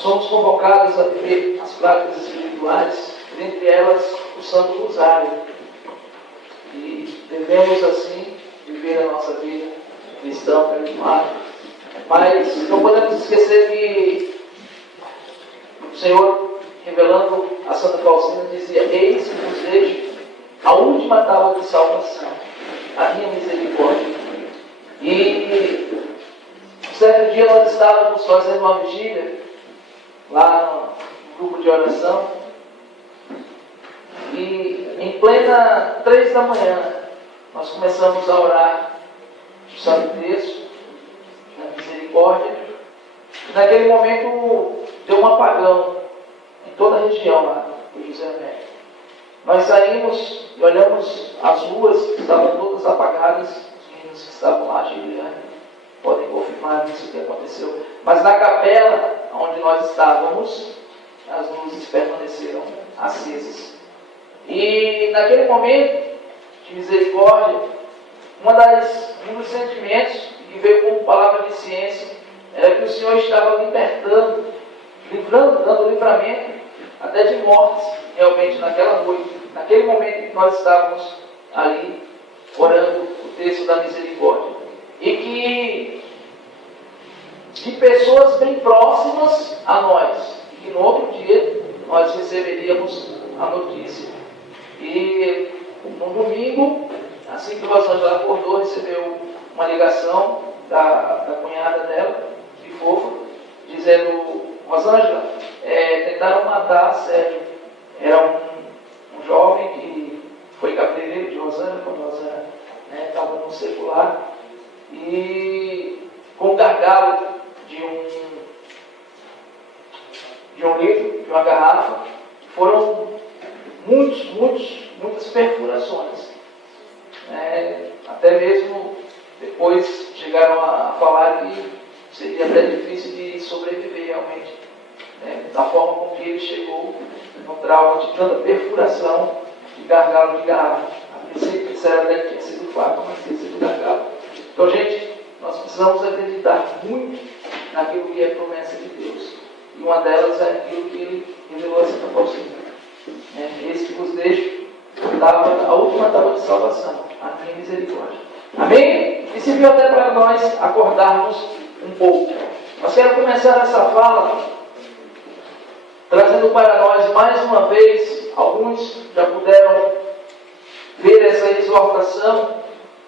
nós somos convocados a viver as práticas espirituais, dentre elas o Santo Rosário. E devemos, assim, viver a nossa vida cristã, perdoada. Mas não podemos esquecer que o Senhor, revelando a Santa Faustina, dizia: eis que vos deixo a última tábua de salvação, a minha misericórdia. E certo dia nós estávamos fazendo uma vigília lá no grupo de oração, e em plena 3 da manhã nós começamos a orar o Santo Terço, a misericórdia. E naquele momento deu um apagão em toda a região lá do José Américo. Nós saímos e olhamos as ruas, que estavam todas apagadas. Os meninos que estavam lá, Giliane, podem confirmar isso que aconteceu. Mas na capela onde nós estávamos, as luzes permaneceram acesas. E naquele momento de misericórdia, um dos sentimentos que veio como palavra de ciência era que o Senhor estava livrando, dando livramento até de mortes, realmente naquela noite, naquele momento que nós estávamos ali orando o texto da misericórdia. E que de pessoas bem próximas a nós, e que no outro dia nós receberíamos a notícia. E no domingo, assim que Rosângela acordou, recebeu uma ligação da cunhada dela, de fofa, dizendo: Rosângela, tentaram matar Sérgio. Era um jovem que foi cabeleireiro de Rosângela, quando Rosângela estava no secular, e com gargalo de um litro, de uma garrafa, foram muitas perfurações. Até mesmo depois chegaram a falar que seria até difícil de sobreviver realmente, da forma com que ele chegou no trauma de tanta perfuração de gargalo de garrafa. A princípio disseram até que tinha sido faca, mas tinha sido gargalo. Então, gente, nós precisamos acreditar muito naquilo que é promessa de Deus. E uma delas é aquilo que ele revelou a Santa Faustina. Esse que vos deixo a última tábua de salvação, a minha misericórdia. Amém? E serviu até para nós acordarmos um pouco. Nós quero começar essa fala trazendo para nós mais uma vez, alguns já puderam ver essa exortação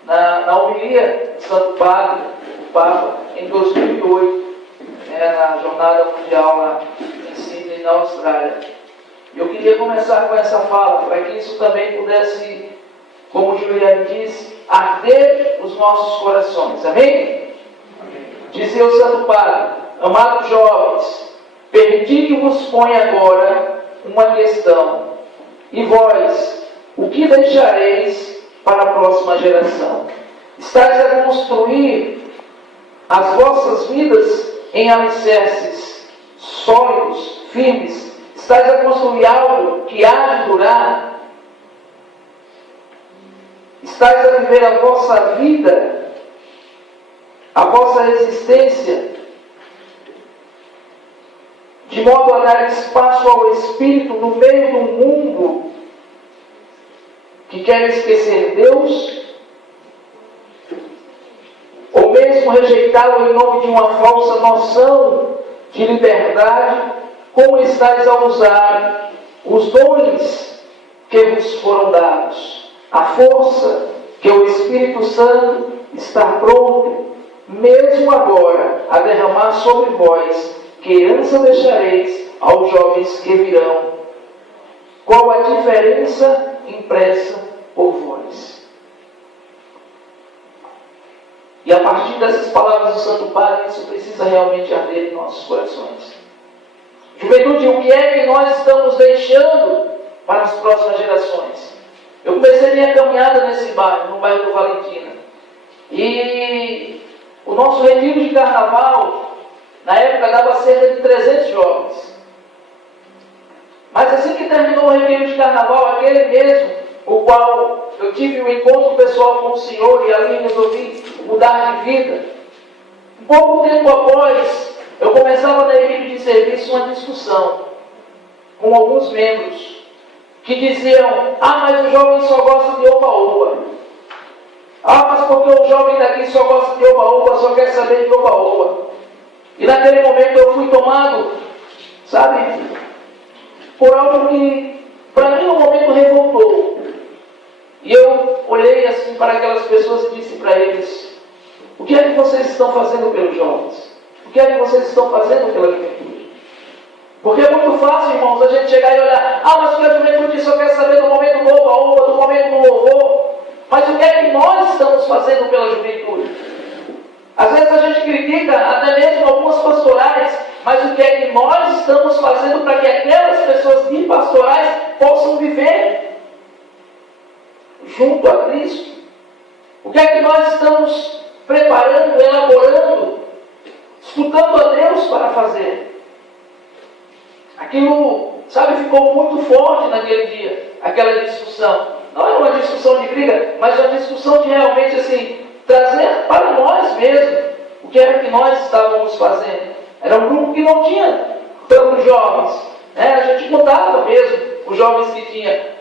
na homilia de Santo Padre, o Papa, em 2008, na Jornada Mundial lá em Sydney, na Austrália. Eu queria começar com essa fala, para que isso também pudesse, como Juliane disse, arder os nossos corações. Amém? Amém. Dizia o Santo Padre: amados jovens, permiti que vos ponha agora uma questão. E vós, o que deixareis para a próxima geração? Estais a construir as vossas vidas em alicerces sólidos, firmes? Estais a construir algo que há de durar? Estais a viver a vossa vida, a vossa existência, de modo a dar espaço ao Espírito no meio de um mundo que quer esquecer Deus? Ou mesmo rejeitá-lo em nome de uma falsa noção de liberdade? Como estáis a usar os dons que vos foram dados? A força que o Espírito Santo está pronto, mesmo agora, a derramar sobre vós, que herança deixareis aos jovens que virão? Qual a diferença impressa por vós? E a partir dessas palavras do Santo Padre, isso precisa realmente arder em nossos corações. Juventude, o que é que nós estamos deixando para as próximas gerações? Eu comecei minha caminhada nesse bairro, no bairro do Valentina. E o nosso retiro de carnaval, na época, dava cerca de 300 jovens. Mas assim que terminou o retiro de carnaval, aquele mesmo, o qual eu tive um encontro pessoal com o Senhor e ali resolvi mudar de vida, um pouco tempo após, eu começava na equipe de serviço uma discussão com alguns membros que diziam: mas o jovem só gosta de oba-oba. Mas porque o jovem daqui só gosta de oba-oba, só quer saber de oba-oba. E naquele momento eu fui tomado, sabe, por algo que para mim no momento revoltou. E eu olhei assim para aquelas pessoas e disse para eles: o que é que vocês estão fazendo pelos jovens? O que é que vocês estão fazendo pela juventude? Porque é muito fácil, irmãos, a gente chegar e olhar: mas porque a juventude só quer saber do momento do oba-oba, do momento do louvor. Mas o que é que nós estamos fazendo pela juventude? Às vezes a gente critica até mesmo algumas pastorais, mas o que é que nós estamos fazendo para que aquelas pessoas de pastorais possam viver junto a Cristo? O que é que nós estamos preparando, elaborando, escutando a Deus para fazer? Aquilo, sabe, ficou muito forte naquele dia, aquela discussão. Não era uma discussão de briga, mas uma discussão de realmente assim, trazer para nós mesmos o que era que nós estávamos fazendo. Era um grupo que não tinha tantos jovens, né? A gente contava mesmo os jovens que tinha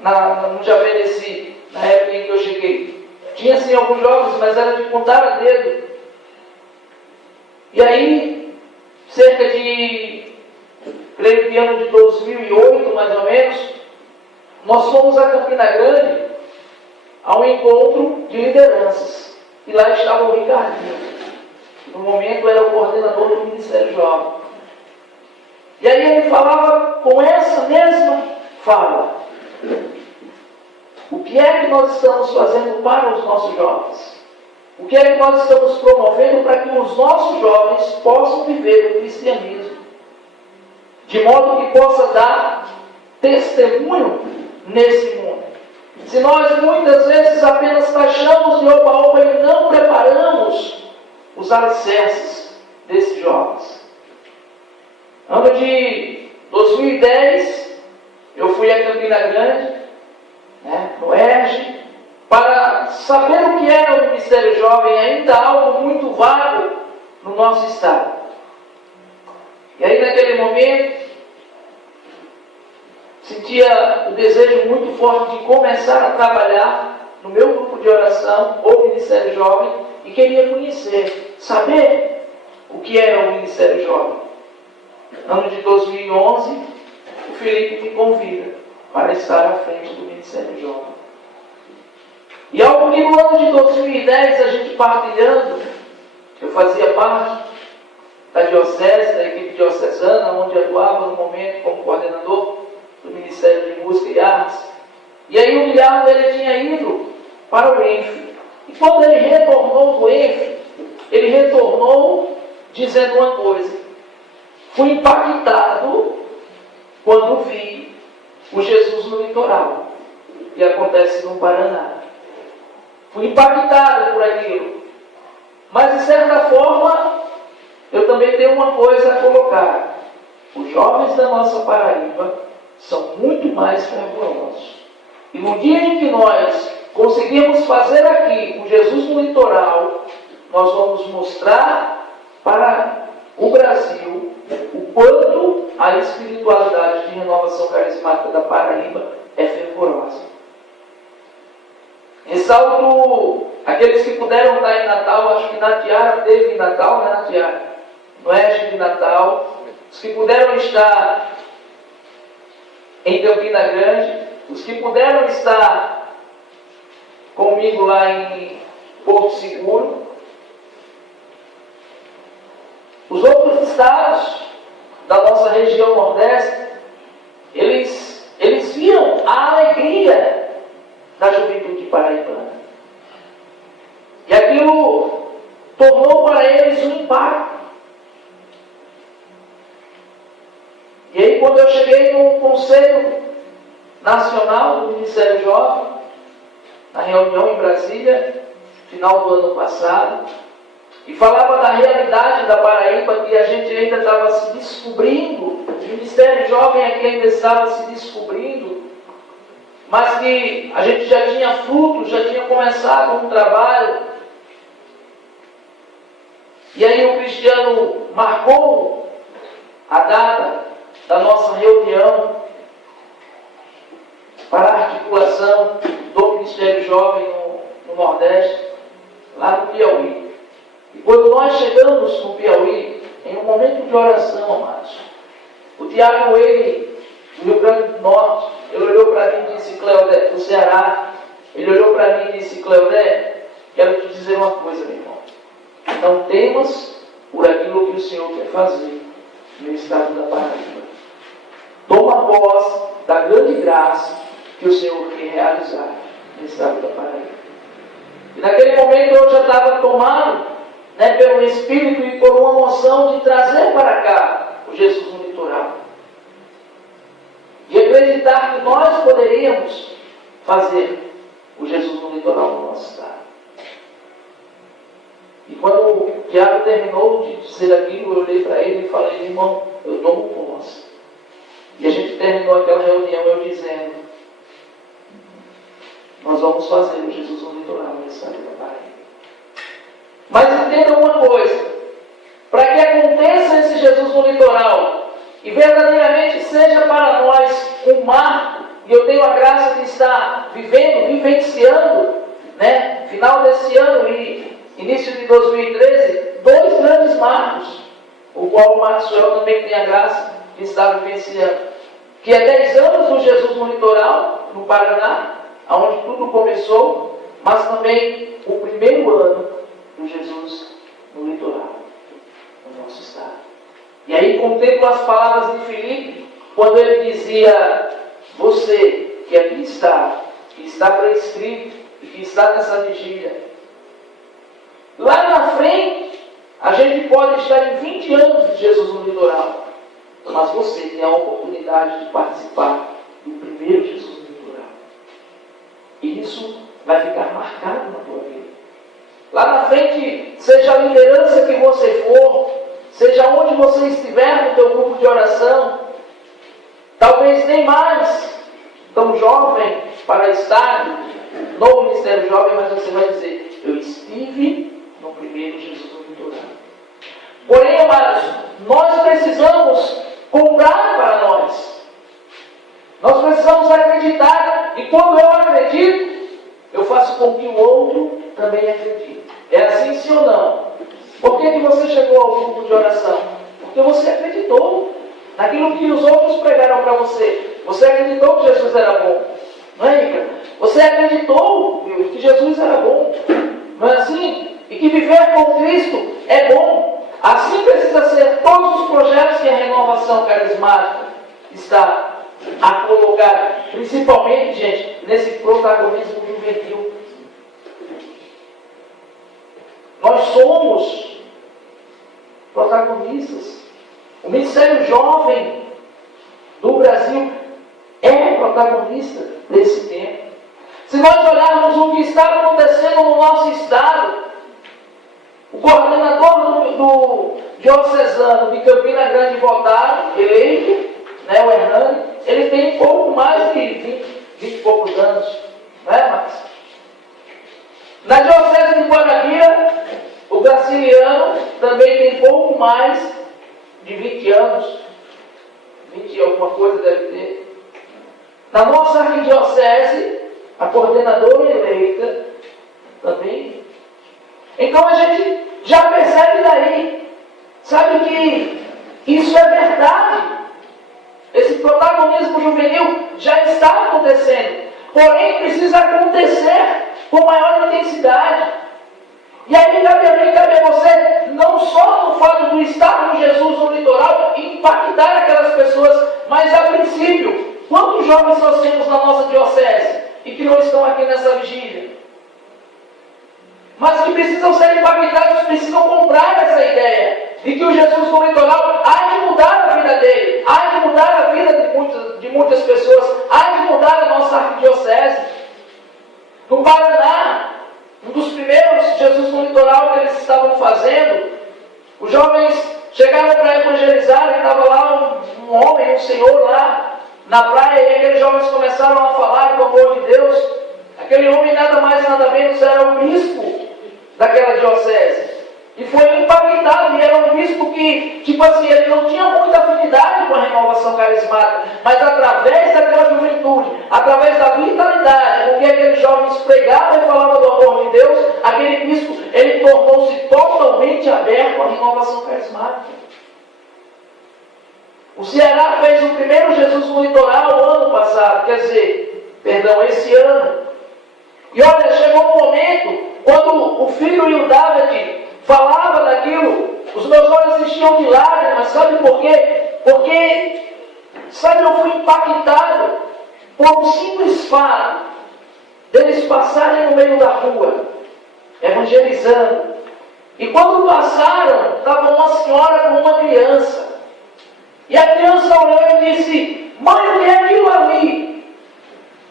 no Javeresci, na época em que eu cheguei. Tinha sim alguns jovens, mas era de contar a dedo. E aí, cerca de, creio que ano de 2008, mais ou menos, nós fomos a Campina Grande a um encontro de lideranças. E lá estava o Ricardinho. No momento era o coordenador do Ministério Jovem. E aí ele falava com essa mesma fala: o que é que nós estamos fazendo para os nossos jovens? O que é que nós estamos promovendo para que os nossos jovens possam viver o cristianismo? De modo que possa dar testemunho nesse mundo. Se nós muitas vezes apenas taxamos de oba-oba e não preparamos os alicerces desses jovens. Ano de 2010, eu fui a Campina Grande, no ERJ, para saber o que era o Ministério Jovem, ainda algo muito vago no nosso estado. E aí naquele momento, sentia o desejo muito forte de começar a trabalhar no meu grupo de oração, ou Ministério Jovem, e queria conhecer, saber o que era o Ministério Jovem. Ano de 2011, o Felipe me convida para estar à frente do Ministério Jovem. E algo que no ano de 2010, a gente partilhando, eu fazia parte da diocese, da equipe diocesana, onde atuava no momento como coordenador do Ministério de Música e Artes. E aí o Guilherme, ele tinha ido para o ENF. E quando ele retornou do ENF, ele retornou dizendo uma coisa: fui impactado quando vi o Jesus no litoral. E acontece no Paraná. Fui impactado por aquilo. Mas de certa forma, eu também tenho uma coisa a colocar: os jovens da nossa Paraíba são muito mais fervorosos. E no dia em que nós conseguirmos fazer aqui com Jesus no litoral, nós vamos mostrar para o Brasil o quanto a espiritualidade de renovação carismática da Paraíba é fervorosa. Ressalto aqueles que puderam estar em Natal. Acho que Natiara teve em Natal, né, Natiara? No Oeste de Natal. Os que puderam estar em Campina Grande, os que puderam estar comigo lá em Porto Seguro, os outros estados da nossa região Nordeste, eles viam a alegria da juventude paraibana. E aquilo tornou para eles um impacto. E aí, quando eu cheguei no Conselho Nacional do Ministério Jovem, na reunião em Brasília, final do ano passado, e falava da realidade da Paraíba, que a gente ainda estava se descobrindo, o Ministério Jovem aqui ainda estava se descobrindo, mas que a gente já tinha frutos, já tinha começado um trabalho. E aí o Cristiano marcou a data da nossa reunião para a articulação do Ministério Jovem no Nordeste, lá no Piauí. E quando nós chegamos no Piauí, em um momento de oração, amados, o Tiago, ele, do Rio Grande do Norte, ele olhou para mim e disse: Cleodé, do Ceará, ele olhou para mim e disse: Cleodé, quero te dizer uma coisa, meu irmão. Não temas por aquilo que o Senhor quer fazer no estado da Paraíba. Toma posse da grande graça que o Senhor quer realizar no estado da Paraíba. E naquele momento eu já estava tomado, pelo Espírito e por uma moção de trazer para cá o Jesus no litoral. De acreditar que nós poderíamos fazer o Jesus no litoral do nosso estado. E quando o Tiago terminou de dizer aquilo, eu olhei para ele e falei: irmão, eu tomo posse. E a gente terminou aquela reunião eu dizendo: nós vamos fazer o Jesus no litoral no estado da Paraíba. Mas entenda uma coisa: para que aconteça esse Jesus no litoral e verdadeiramente seja para nós um marco, e eu tenho a graça de estar vivenciando, final desse ano e início de 2013, 2 grandes marcos, o qual o Maxwell também tem a graça de estar vivenciando, que é 10 anos do Jesus no litoral, no Paraná, onde tudo começou, mas também o primeiro ano do Jesus no litoral, no nosso estado. E aí contemplo as palavras de Filipe, quando ele dizia: você que aqui está, que está prescrito e que está nessa vigília, lá na frente, a gente pode estar em 20 anos de Jesus no litoral, mas você tem a oportunidade de participar do primeiro Jesus no litoral. E isso vai ficar marcado na tua vida. Lá na frente, seja a liderança que você for, seja onde você estiver no teu grupo de oração, talvez nem mais tão jovem para estar no Ministério Jovem, mas você vai dizer: eu estive no primeiro Jesus no litoral. Porém, amados, nós precisamos comprar para nós. Nós precisamos acreditar. E quando eu acredito, eu faço com que o outro também acredite. É assim, sim ou não? Por que você chegou ao grupo de oração? Porque você acreditou naquilo que os outros pregaram para você. Você acreditou que Jesus era bom. Não é, Ica? Você acreditou que Jesus era bom. Não é assim? E que viver com Cristo é bom. Assim precisa ser todos os projetos que a renovação carismática está a colocar. Principalmente, gente, nesse protagonismo juvenil. Nós somos protagonistas. O Ministério Jovem do Brasil é protagonista desse tempo. Se nós olharmos o que está acontecendo no nosso estado, o coordenador do diocesano de Campina Grande votado, eleito, o Hernani, ele tem pouco mais de 20 e poucos anos, não é, Marcos? Na diocese de Guarabira, o Graciliano também tem pouco mais de 20 anos. 20 e alguma coisa deve ter. Na nossa arquidiocese, a coordenadora eleita também. Então a gente já percebe daí, sabe, que isso é verdade. Esse protagonismo juvenil já está acontecendo. Porém, precisa acontecer com maior intensidade. E aí cabe a mim, cabe a você, não só no fato do estar com Jesus no litoral e impactar aquelas pessoas, mas a princípio, quantos jovens nós temos na nossa diocese e que não estão aqui nessa vigília? Mas que precisam ser impactados, precisam comprar essa ideia de que o Jesus no litoral há de mudar a vida dele, há de mudar a vida de muitas pessoas, há de mudar a nossa arquidiocese. No Paraná, um dos primeiros Jesus no litoral que eles estavam fazendo, os jovens chegaram para evangelizar e estava lá um homem, um senhor lá na praia, e aqueles jovens começaram a falar do amor de Deus. Aquele homem nada mais nada menos era o bispo daquela diocese. E foi impactado, e era um bispo que, tipo assim, ele não tinha muita afinidade com a renovação carismática, mas através daquela juventude, através da vitalidade com que aqueles jovens pregavam e falavam do amor de Deus, aquele bispo, ele tornou-se totalmente aberto à renovação carismática. O Ceará fez o primeiro Jesus no litoral ano passado, quer dizer, esse ano. E olha, chegou um momento, quando o filho e o David falava daquilo, os meus olhos enchiam de lágrimas, sabe por quê? Porque, sabe, eu fui impactado por um simples fato deles passarem no meio da rua, evangelizando. E quando passaram, estava uma senhora com uma criança. E a criança olhou e disse: mãe, o que é aquilo ali?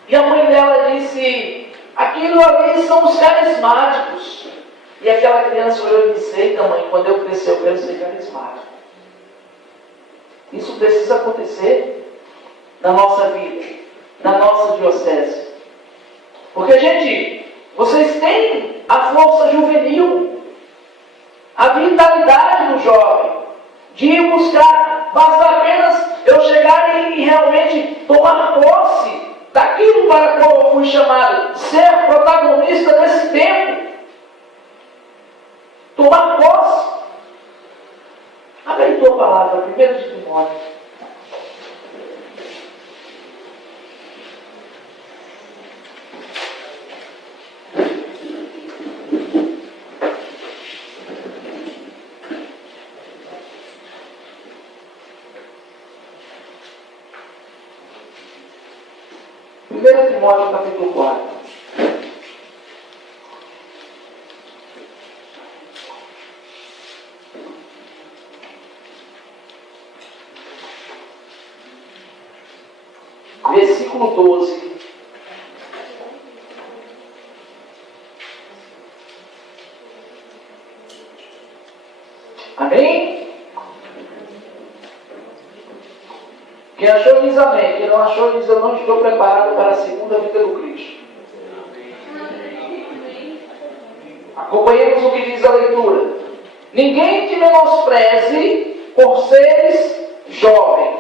E a mãe dela disse: aquilo ali são os carismáticos. E aquela criança olhou e disse: eita mãe, quando eu crescer eu quero ser carismático. Isso precisa acontecer na nossa vida, na nossa diocese. Porque, gente, vocês têm a força juvenil, a vitalidade do jovem, de ir buscar, basta apenas eu chegar e realmente tomar posse daquilo para qual eu fui chamado, ser protagonista desse tempo. Tomar posse. Abre aí tua palavra, 1 de Timóteo. Timóteo capítulo 4. Versículo 12. Amém? Quem achou diz amém. Quem não achou diz: eu não estou preparado para a segunda vinda do Cristo. Acompanhemos o que diz a leitura. Ninguém te menospreze por seres jovem.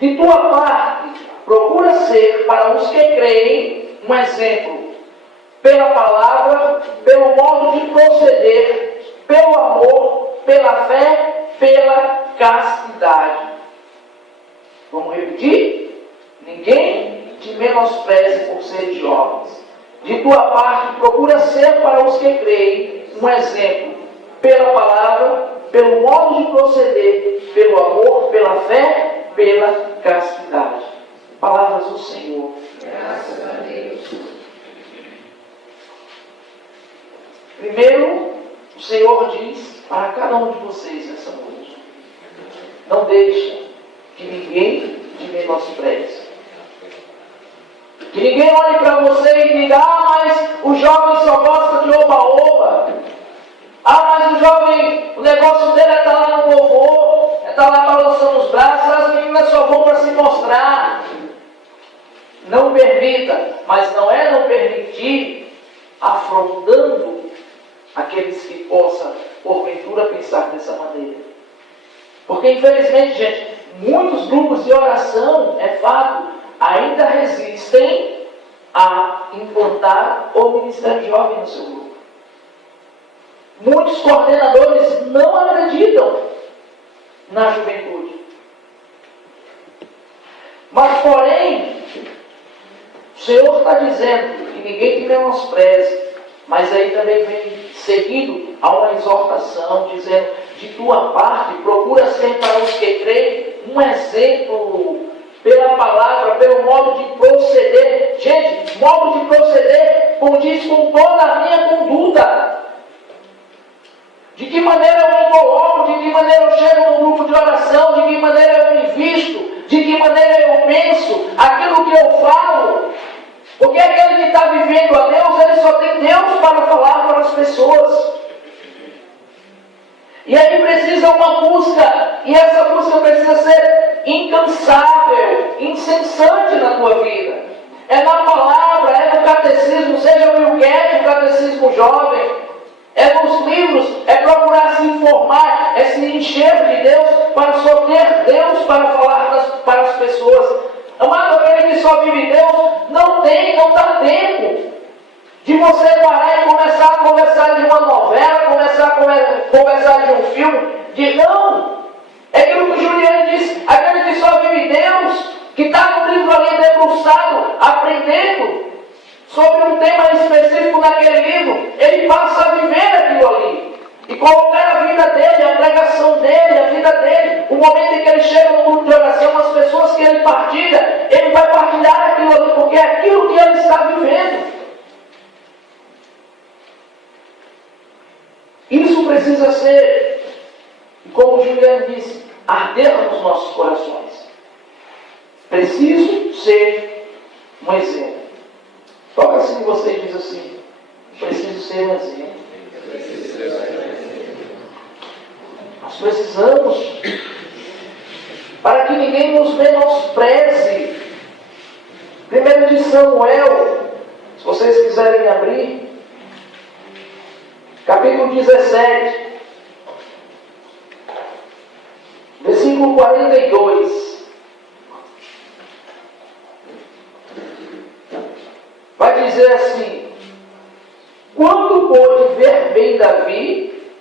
De tua parte, procura ser para os que creem um exemplo, pela palavra, pelo modo de proceder, pelo amor, pela fé, pela castidade. Vamos repetir? Ninguém te menospreze por seres jovens. De tua parte, procura ser para os que creem um exemplo, pela palavra, pelo modo de proceder, pelo amor, pela fé, pela castidade. Palavras do Senhor. Graças a Deus. Primeiro, o Senhor diz para cada um de vocês essa noite: não deixe que ninguém te menospreze. Que ninguém olhe para você e diga: ah, mas o jovem só gosta de oba-oba. Ah, mas o jovem, o negócio dele é estar lá no louvor, é estar lá balançando os braços, as meninas só vão para se mostrar. Não permita, mas não é não permitir, afrontando aqueles que possam, porventura, pensar dessa maneira. Porque, infelizmente, gente, muitos grupos de oração, é fato, ainda resistem a implantar o ministério jovem no seu grupo. Muitos coordenadores não acreditam na juventude. Mas, porém, o Senhor está dizendo que ninguém te menospreze. Mas aí também vem seguido a uma exortação, dizendo: de tua parte, procura ser para os que creem um exemplo, pela palavra, pelo modo de proceder. Gente, modo de proceder condiz com toda a minha conduta. De que maneira eu me coloco, de que maneira eu chego no grupo de oração, de que maneira eu me visto, de que maneira eu penso, aquilo que eu falo. Porque aquele que está vivendo a Deus, ele só tem Deus para falar para as pessoas. E aí precisa uma busca, e essa busca precisa ser incansável, incessante na tua vida. É na palavra, é no catecismo, seja o Wilquete, o catecismo jovem, é nos livros, é procurar se informar, é se encher de Deus para só ter Deus para falar para as pessoas. Amado, aquele que só vive Deus não dá tempo de você parar e começar a conversar de uma novela, começar a conversar de um filme, não. É aquilo que o Juliano disse, aquele que só vive Deus, que está no livro ali debruçado, aprendendo sobre um tema específico naquele livro, ele passa a viver aquilo ali. E colocar a vida dele, a pregação dele, a vida dele, o momento em que ele chega no grupo de oração, as pessoas que ele partilha, ele vai partilhar aquilo ali, porque é aquilo que ele está vivendo. Isso precisa ser, como o Juliano disse, arder nos nossos corações. Preciso ser um exemplo. Toca assim em você e diz assim: preciso ser um exemplo. Nós precisamos, para que ninguém nos menospreze. 1 de Samuel, se vocês quiserem abrir, capítulo 17, versículo 42. Vai dizer assim: quando pôde ver bem Davi,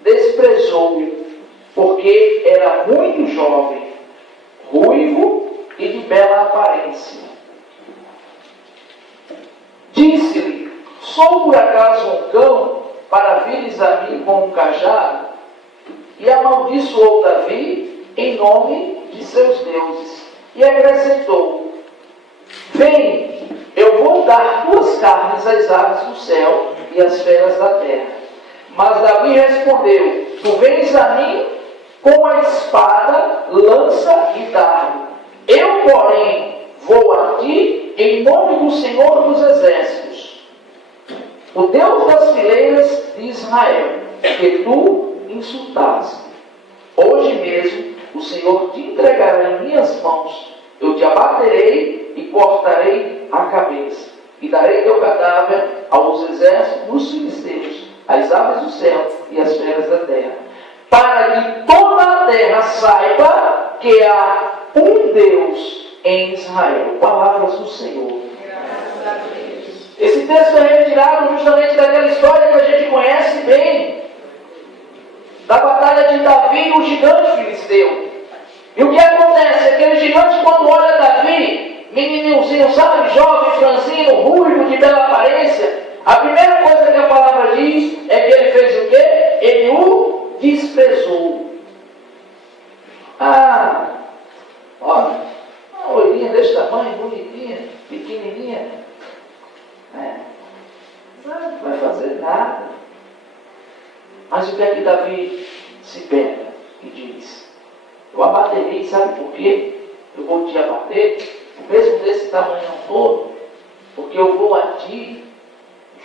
desprezou-o, porque era muito jovem, ruivo e de bela aparência. Disse-lhe: sou por acaso um cão para vires a mim com um cajado? E amaldiçoou Davi em nome de seus deuses. E acrescentou: vem, eu vou dar tuas carnes às aves do céu e às feras da terra. Mas Davi respondeu: tu vens a mim com a espada, lança e dardo. Eu, porém, vou a ti em nome do Senhor dos Exércitos, o Deus das fileiras de Israel, que tu insultaste. Hoje mesmo o Senhor te entregará em minhas mãos. Eu te abaterei e cortarei a cabeça, e darei teu cadáver aos exércitos dos filisteus, às aves do céu e às feras da terra, para que toda a terra saiba que há um Deus em Israel. Palavras do Senhor. Esse texto é retirado justamente daquela história que a gente conhece bem, da batalha de Davi e o gigante filisteu. E o que acontece? Aquele gigante, quando olha Davi, menininhozinho, sabe, jovem, franzino, ruivo, de bela aparência, a primeira coisa que a palavra diz é que ele fez o quê? Ele o desprezou. Olha, uma loirinha desse tamanho, bonitinha, pequenininha, não vai fazer nada. Mas o que é que Davi se pega e diz? Eu abaterei, sabe por quê? Eu vou te abater, mesmo desse tamanho todo, porque eu vou a ti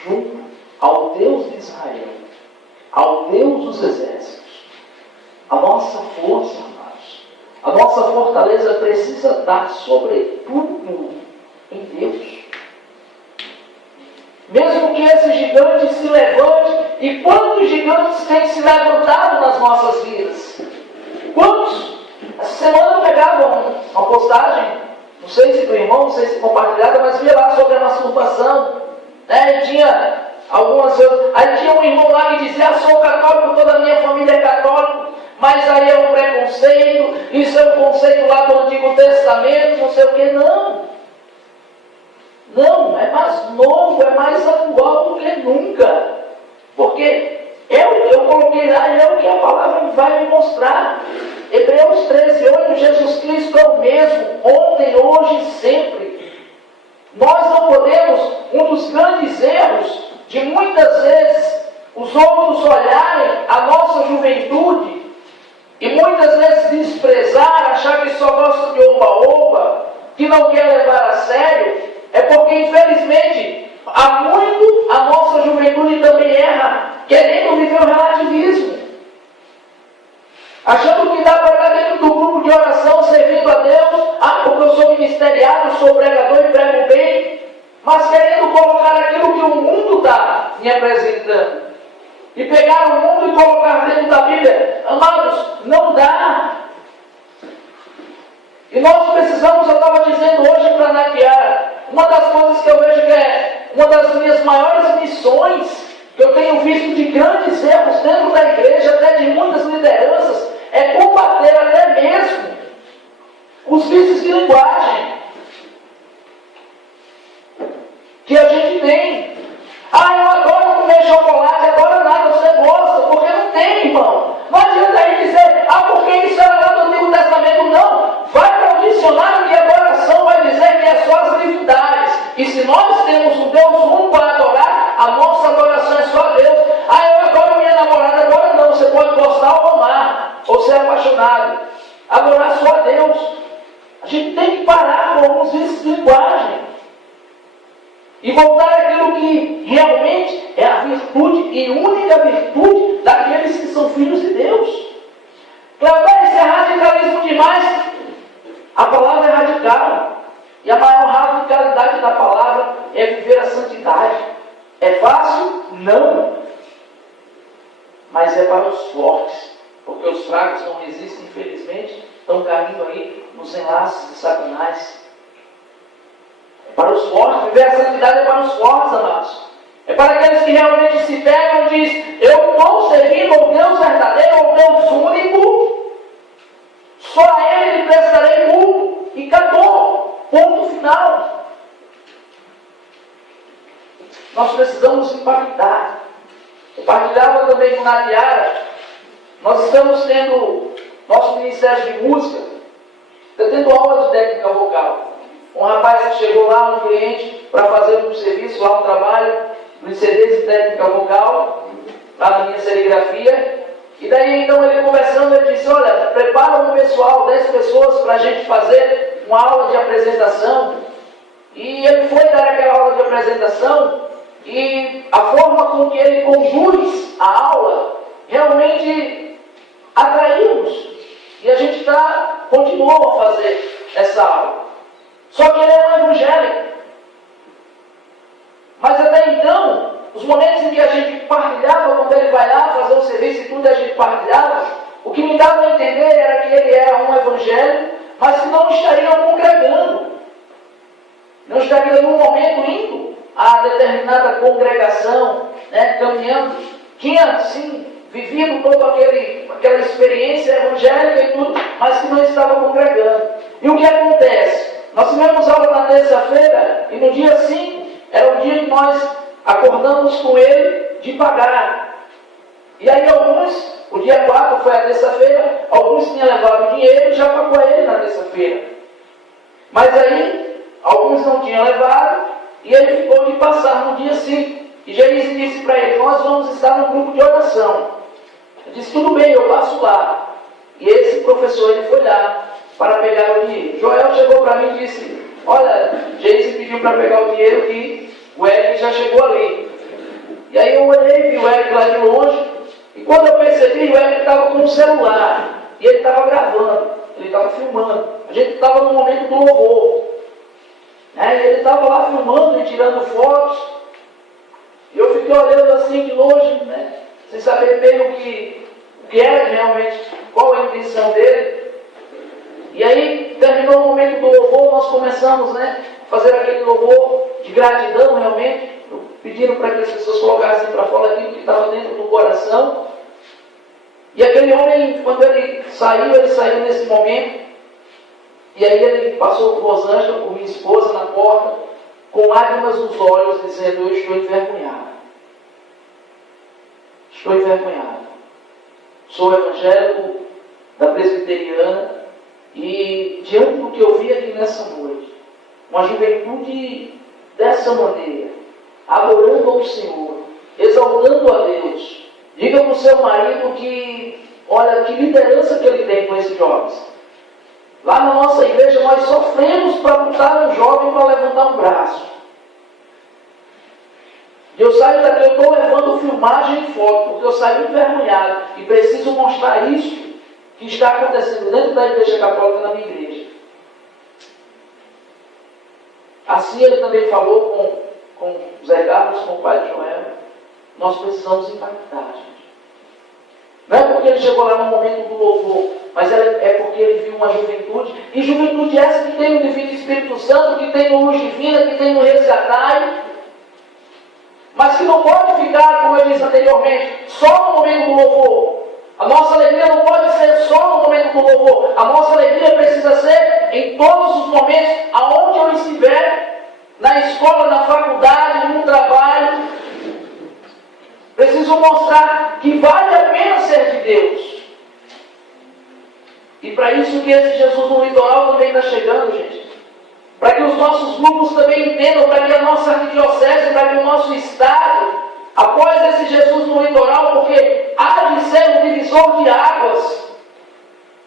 junto ao Deus de Israel, ao Deus dos exércitos. A nossa força, amados, a nossa fortaleza precisa estar sobretudo em Deus. Mesmo que esse gigante se levante, e quantos gigantes têm se levantado nas nossas vidas? Quantos? Essa semana eu pegava uma postagem, não sei se do irmão, não sei se compartilhada, mas via lá sobre a masturbação. E tinha algumas. Aí tinha um irmão lá que dizia: sou católico, toda a minha família é católica, mas aí é um preconceito, isso é um conceito lá do Antigo Testamento, não sei o que. Não, é mais novo, é mais atual do que nunca. Porque eu coloquei lá, é o que a palavra vai me mostrar. Hebreus 13:8, Jesus Cristo é o mesmo, ontem, hoje e sempre. Nós não podemos, um dos grandes erros de muitas vezes os outros olharem a nossa juventude e muitas vezes desprezar, achar que só gosta de oba-oba, que não quer levar a sério, é porque infelizmente há muito a nossa juventude também erra, querendo viver o relativismo, achando que dá para estar dentro do grupo de oração servindo a Deus, porque eu sou ministeriado, sou pregador e prego bem, mas querendo colocar aquilo que o mundo está me apresentando. e pegar o mundo e colocar dentro da Bíblia. Amados, não dá. E nós precisamos, eu estava dizendo hoje para Natiara, uma das coisas que eu vejo que é uma das minhas maiores missões, que eu tenho visto de grandes erros dentro da igreja, até de muitas lideranças, é combater até mesmo os vícios de linguagem que a gente tem. Ah, eu adoro comer chocolate, adoro nada, você gosta, porque não tem, irmão. Não adianta a gente dizer, porque isso era lá do Antigo Testamento, não. Vai para o dicionário que a adoração vai dizer que é só as divindades. E se nós temos um Deus único para adorar, a nossa adoração é só a Deus. Ah, eu adoro minha namorada, agora não. Você pode gostar ou amar, ou ser apaixonado. Adorar só a Deus. A gente tem que parar com alguns vícios de linguagem e voltar àquilo que realmente é a virtude e única virtude daqueles que são filhos de Deus. Cleber, isso é radicalismo demais. A palavra é radical. E a maior radicalidade da palavra é viver a santidade. É fácil? Não. Mas é para os fortes. Porque os fracos não resistem, infelizmente, estão caindo aí nos enlaces de Satanás. Para os fortes, viver a santidade é para os fortes, amados. É para aqueles que realmente se pegam e dizem, eu estou servindo ao Deus verdadeiro, ao Deus único, só a Ele prestarei culto, e acabou, ponto final. Nós precisamos impactar. Eu partilhava também com Natiara, nós estamos tendo nosso ministério de música, está tendo aula de técnica vocal. Um rapaz que chegou lá, um cliente, para fazer um serviço, lá um trabalho, nos CDs de técnica vocal, lá na minha serigrafia. E daí, então, ele conversando, ele disse, olha, prepara um pessoal, 10 pessoas, para a gente fazer uma aula de apresentação. E ele foi dar aquela aula de apresentação, e a forma com que ele conduz a aula, realmente atraiu-nos. E a gente continuou a fazer essa aula. Só que ele é um evangélico. Mas até então, os momentos em que a gente partilhava, quando ele vai lá fazer o serviço e tudo, a gente partilhava, o que me dava a entender era que ele era um evangélico, mas que não estaria congregando. Não estaria num momento indo a determinada congregação, caminhando. Tinha, sim, vivido toda aquela experiência evangélica e tudo, mas que não estava congregando. E o que acontece? Nós tivemos aula na terça-feira e no dia 5 era o dia que nós acordamos com ele de pagar. E aí alguns, o dia 4 foi a terça-feira, alguns tinham levado dinheiro e já pagou a ele na terça-feira. Mas aí, alguns não tinham levado e ele ficou de passar no dia 5. E Geise disse para ele, nós vamos estar num grupo de oração. Eu disse, tudo bem, eu passo lá. E esse professor, ele foi lá para pegar o dinheiro. Joel chegou para mim e disse, olha, Geise pediu para pegar o dinheiro que o Eric já chegou ali. E aí eu olhei, vi o Eric lá de longe, e quando eu percebi, o Eric estava com um celular, e ele estava gravando, ele estava filmando. A gente estava no momento do louvor. E ele estava lá filmando e tirando fotos, e eu fiquei olhando assim de longe, sem saber bem o que era realmente, qual a intenção dele. E aí, terminou o momento do louvor, nós começamos a fazer aquele louvor de gratidão realmente, pedindo para que as pessoas colocassem para fora aquilo que estava dentro do coração. E aquele homem, quando ele saiu nesse momento, e aí ele passou por Rosângela, por minha esposa, na porta, com lágrimas nos olhos, dizendo, eu estou envergonhado. Estou envergonhado. Sou evangélico da presbiteriana, e diante do que eu vi aqui nessa noite, uma juventude dessa maneira, adorando ao Senhor, exaltando a Deus, diga para o seu marido que, olha, que liderança que ele tem com esses jovens. Lá na nossa igreja nós sofremos para botar um jovem para levantar um braço. Eu saio daqui, eu estou levando filmagem e foto, porque eu saio envergonhado e preciso mostrar isso que está acontecendo dentro da igreja católica, na minha igreja. Assim ele também falou com Zé Carlos, com o pai de Joel. nós precisamos impactar, gente. Não é porque ele chegou lá no momento do louvor, mas é porque ele viu uma juventude, e juventude essa que tem o Divino Espírito Santo, que tem o luz divina, que tem o resgatar, mas que não pode ficar, como eu disse anteriormente, só no momento do louvor. A nossa alegria não pode ser só no momento do louvor. A nossa alegria precisa ser em todos os momentos, aonde eu estiver, na escola, na faculdade, no trabalho. Preciso mostrar que vale a pena ser de Deus. E para isso que esse Jesus no litoral também está chegando, gente. Para que os nossos grupos também entendam, para que a nossa arquidiocese, para que o nosso estado, após esse Jesus no litoral, porque há de ser um divisor de águas.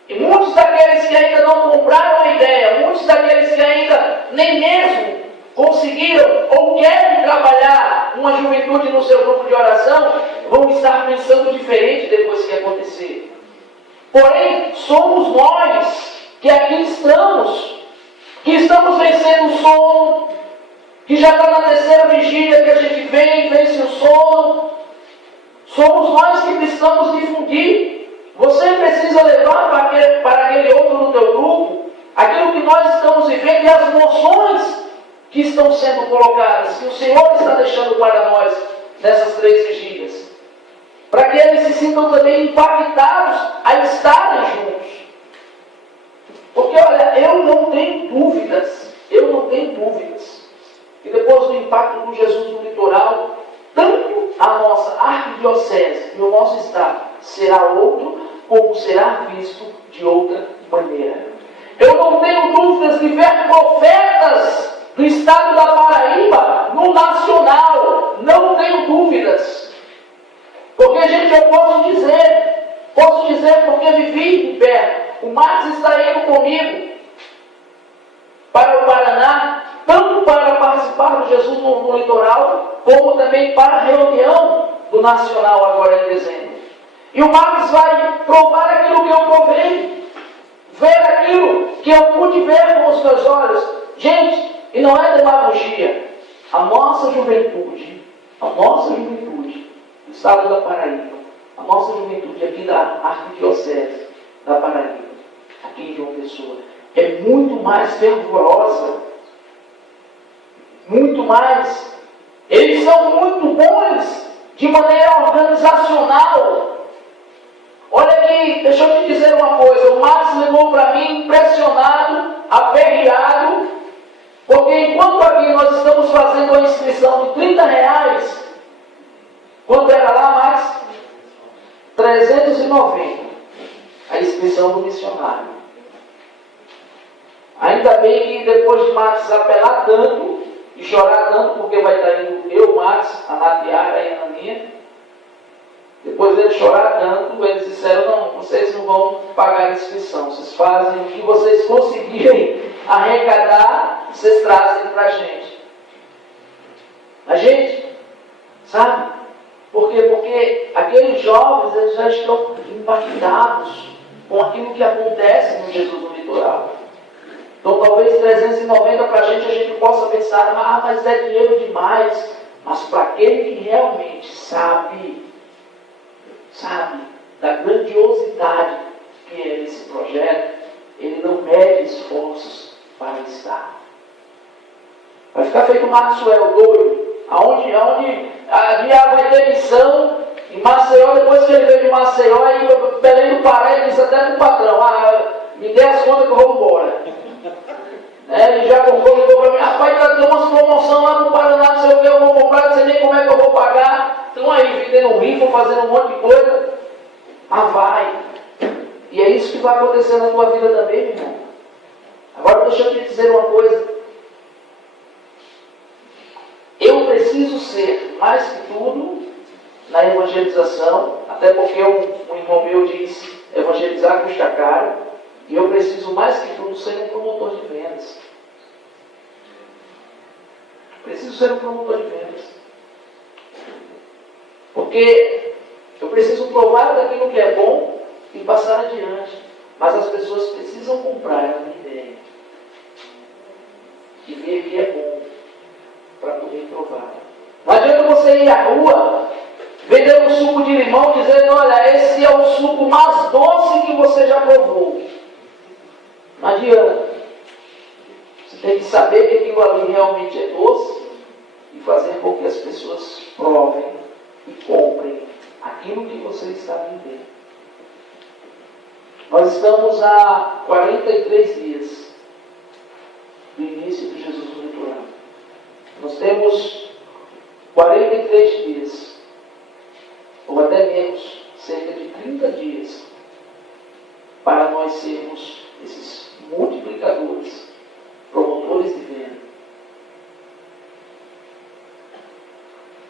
E muitos daqueles que ainda não compraram a ideia, muitos daqueles que ainda nem mesmo conseguiram ou querem trabalhar uma juventude no seu grupo de oração, vão estar pensando diferente depois que acontecer. Porém, somos nós que aqui estamos, que estamos vencendo o sono, que já está na terceira vigília que a gente vence o sono. Somos nós que precisamos difundir. Você precisa levar para aquele outro no teu grupo aquilo que nós estamos vivendo e as moções que estão sendo colocadas, que o Senhor está deixando para nós nessas 3 vigílias, para que eles se sintam também impactados a estarem juntos. Porque olha, eu não tenho dúvidas, que depois do impacto do Jesus no litoral, tanto a nossa arquidiocese e o nosso estado será outro, como será visto de outra maneira. Eu não tenho dúvidas de ver profetas do estado da Paraíba no nacional. Não tenho dúvidas. Porque, gente, eu posso dizer porque vivi em pé. O Marcos está indo comigo para o Paraná, tanto para participar do Jesus no litoral, como também para a reunião do nacional agora em dezembro. E o Marcos vai provar aquilo que eu provei, ver aquilo que eu pude ver com os meus olhos. Gente, e não é demagogia. A nossa juventude do estado da Paraíba, a nossa juventude aqui da arquidiocese da Paraíba, aqui em João Pessoa, é muito mais fervorosa, muito mais. Eles são muito bons de maneira organizacional. Olha aqui, deixa eu te dizer uma coisa. O Marcos ligou para mim impressionado, aperreado, porque enquanto aqui nós estamos fazendo a inscrição de R$30, quanto era lá, Marcos? 390. A inscrição do missionário. Ainda bem que depois de Marcos apelar tanto e chorar tanto, porque vai estar indo eu, Marcos, a Natiara e a Aninha, depois dele chorar tanto, eles disseram, não, vocês não vão pagar a inscrição, vocês fazem o que vocês conseguirem arrecadar, vocês trazem para a gente. A gente, sabe? Por quê? Porque aqueles jovens, eles já estão impactados com aquilo que acontece no Jesus no litoral. Então talvez 390 para a gente possa pensar, mas é dinheiro demais. Mas para aquele que realmente sabe da grandiosidade que é esse projeto, ele não mede esforços para estar. Vai ficar feito o Maxwell doido, aonde vai ter missão em Maceió, depois que ele veio de Maceió, aí Belém do Pará, ele disse até para o patrão, me dê as contas que eu vou embora. Ele já comprou, ligou para mim, rapaz, está tendo umas promoções lá no Paraná, não sei o que, eu vou comprar, não sei nem como é que eu vou pagar. Estão aí, vendendo rifa, fazendo um monte de coisa. Mas vai. E é isso que vai acontecer na tua vida também, meu irmão. Agora deixa eu te dizer uma coisa. Eu preciso ser, mais que tudo, na evangelização, até porque um irmão meu disse, evangelizar custa caro. E eu preciso, mais que tudo, ser um promotor de vendas. Preciso ser um promotor de vendas. Porque eu preciso provar daquilo que é bom e passar adiante. Mas as pessoas precisam comprar a minha ideia. E ver que é bom para poder provar. Não adianta você ir à rua Ele deu um suco de limão dizendo, olha, esse é o suco mais doce que você já provou. Não adianta. Você tem que saber que aquilo ali realmente é doce e fazer com que as pessoas provem e comprem aquilo que você está vivendo. Nós estamos há 43 dias do início do Jesus no Litoral. Nós temos 43 dias, ou até menos, cerca de 30 dias, para nós sermos esses multiplicadores, promotores de venda.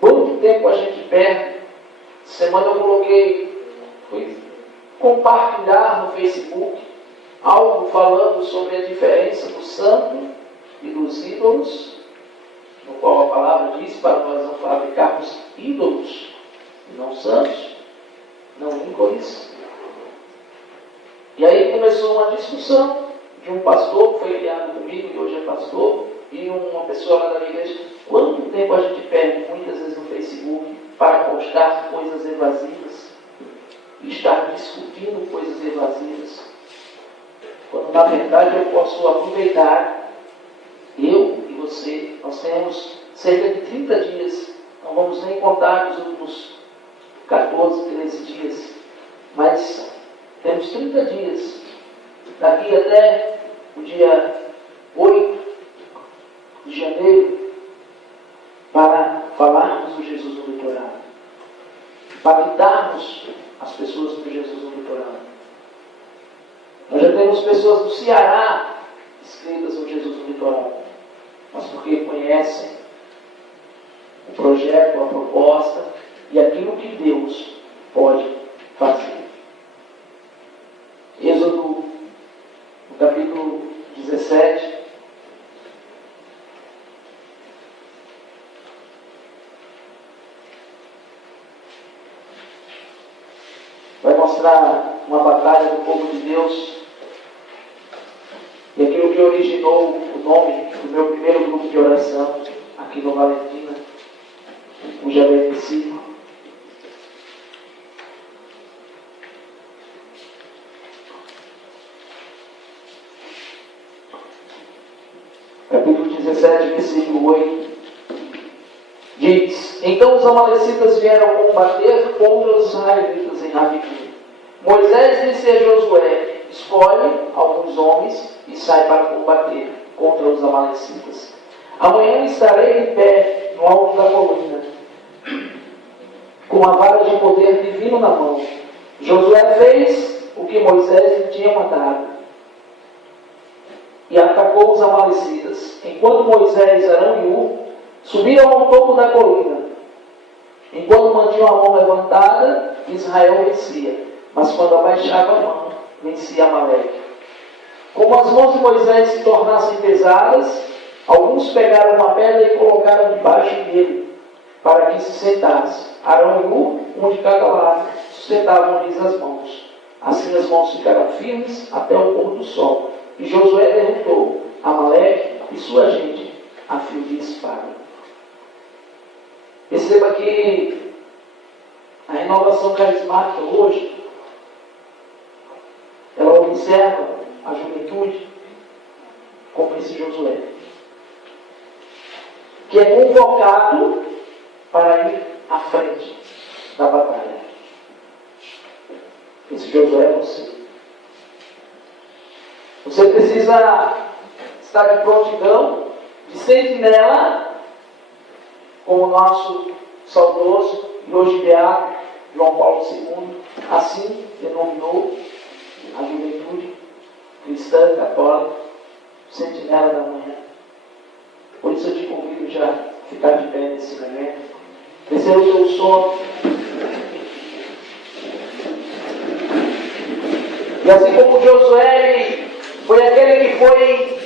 Quanto tempo a gente perde? Semana eu fui compartilhar no Facebook algo falando sobre a diferença do santo e dos ídolos, no qual a palavra diz para nós não fabricarmos ídolos, e não santos, não ícones. E aí começou uma discussão de um pastor que foi criado comigo, que hoje é pastor, e uma pessoa lá da minha igreja. Quanto tempo a gente perde muitas vezes no Facebook para postar coisas evasivas e estar discutindo coisas evasivas, quando na verdade eu posso aproveitar, eu e você, nós temos cerca de 30 dias, não vamos nem contar os últimos 14, 13 dias, mas temos 30 dias, daqui até o dia 8 de janeiro, para falarmos do Jesus no Litoral, impactarmos as pessoas do Jesus no Litoral. Nós já temos pessoas do Ceará inscritas no Jesus no Litoral, mas porque conhecem o projeto, a proposta e aquilo que Deus pode fazer. Êxodo, no capítulo 17, vai mostrar uma batalha do povo de Deus e aquilo que originou o nome do meu primeiro grupo de oração aqui no Valentina, o Javé Psíquico. Capítulo 17, versículo 8. Diz: então os amalecitas vieram combater contra os israelitas em Rabidim. Moisés disse a Josué: escolhe alguns homens e sai para combater contra os amalecitas. Amanhã estarei em pé no alto da coluna, com a vara de poder divino na mão. Josué fez o que Moisés lhe tinha mandado e atacou os amalecitas, enquanto Moisés, Arão e Hur subiram ao topo da colina. Enquanto mantinham a mão levantada, Israel vencia, mas quando abaixava a mão, vencia Amaleque. Como as mãos de Moisés se tornassem pesadas, alguns pegaram uma pedra e colocaram debaixo dele, para que se sentasse. Arão e Hur, um de cada lado, sustentavam-lhes as mãos. Assim as mãos ficaram firmes até o pôr do sol. E Josué derrotou Amaleque e sua gente a fio de espada. Perceba que a renovação carismática hoje, ela observa a juventude como esse Josué, que é convocado para ir à frente da batalha. Esse Josué é você. Você precisa estar de prontidão, de sentinela, como o nosso saudoso e hoje beato João Paulo II, assim denominou a juventude cristã católica, sentinela da manhã. Por isso eu te convido já a ficar de pé nesse momento, descer o seu sono. E assim como Josué foi aquele que foi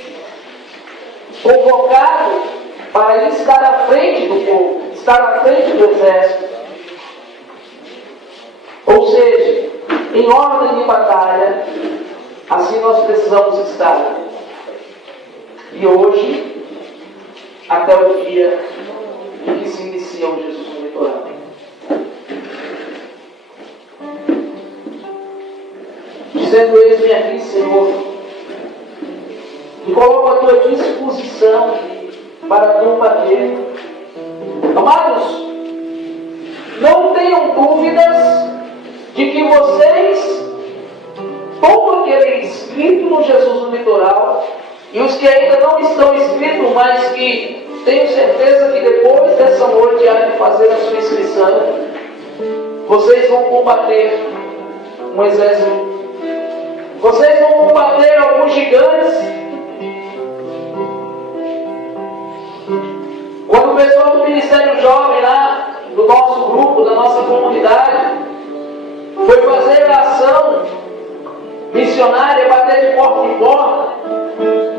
convocado para estar à frente do povo, estar à frente do exército. Ou seja, em ordem de batalha, assim nós precisamos estar. E hoje, até o dia em que se inicia o Jesus no Litoral. dizendo: eis-me aqui, Senhor, e coloco a tua disposição para combater. Amados, não tenham dúvidas de que vocês, todo aquele inscrito no Jesus no Litoral, e os que ainda não estão inscritos, mas que tenho certeza que depois dessa noite há de fazer a sua inscrição, vocês vão combater um exército. Vocês vão combater alguns gigantes. Quando o pessoal do Ministério Jovem lá, do nosso grupo, da nossa comunidade, foi fazer a ação missionária, bater de porta em porta,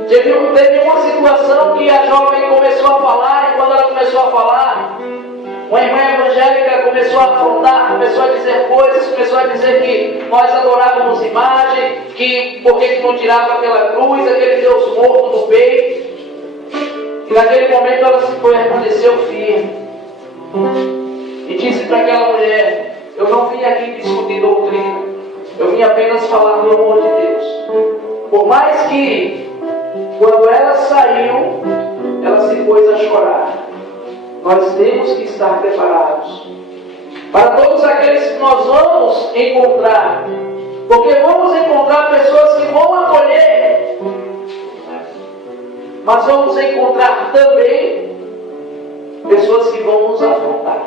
teve uma situação que a jovem começou a falar, e quando ela começou a falar, uma irmã evangélica começou a afrontar, começou a dizer coisas, começou a dizer que nós adorávamos imagem, que por que não tirava aquela cruz, aquele Deus morto do peito. E naquele momento ela se permaneceu firme e disse para aquela mulher: eu não vim aqui discutir doutrina, eu vim apenas falar do amor de Deus. Por mais que, quando ela saiu, ela se pôs a chorar. Nós temos que estar preparados para todos aqueles que nós vamos encontrar, porque vamos encontrar pessoas que vão acolher, mas vamos encontrar também pessoas que vão nos afrontar.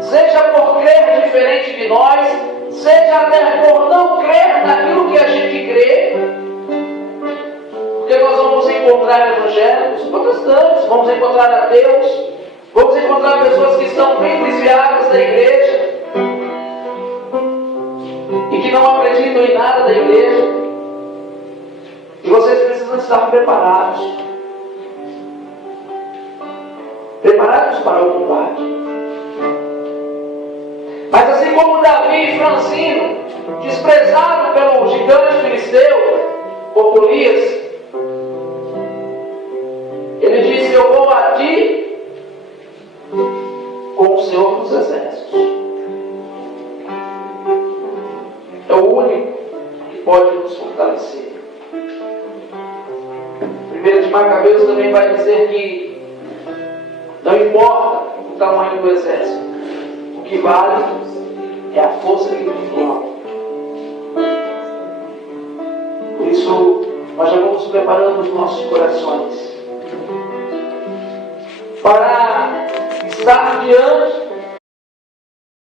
Seja por crer diferente de nós, seja até por não crer naquilo que a gente crê, porque nós vamos encontrar evangélicos, protestantes, vamos encontrar ateus, vamos encontrar pessoas que estão bem desviadas da igreja e que não acreditam em nada da igreja. E vocês precisam estar preparados. Preparados para o combate. Mas assim como Davi e Francino, desprezado pelo gigante filisteu, por Golias, ele disse: eu vou a ti com o Senhor dos Exércitos. É o único que pode nos fortalecer. 1 de Macabeus também vai dizer que não importa o tamanho do exército, o que vale é a força individual. Por isso, nós já vamos preparando os nossos corações para estar diante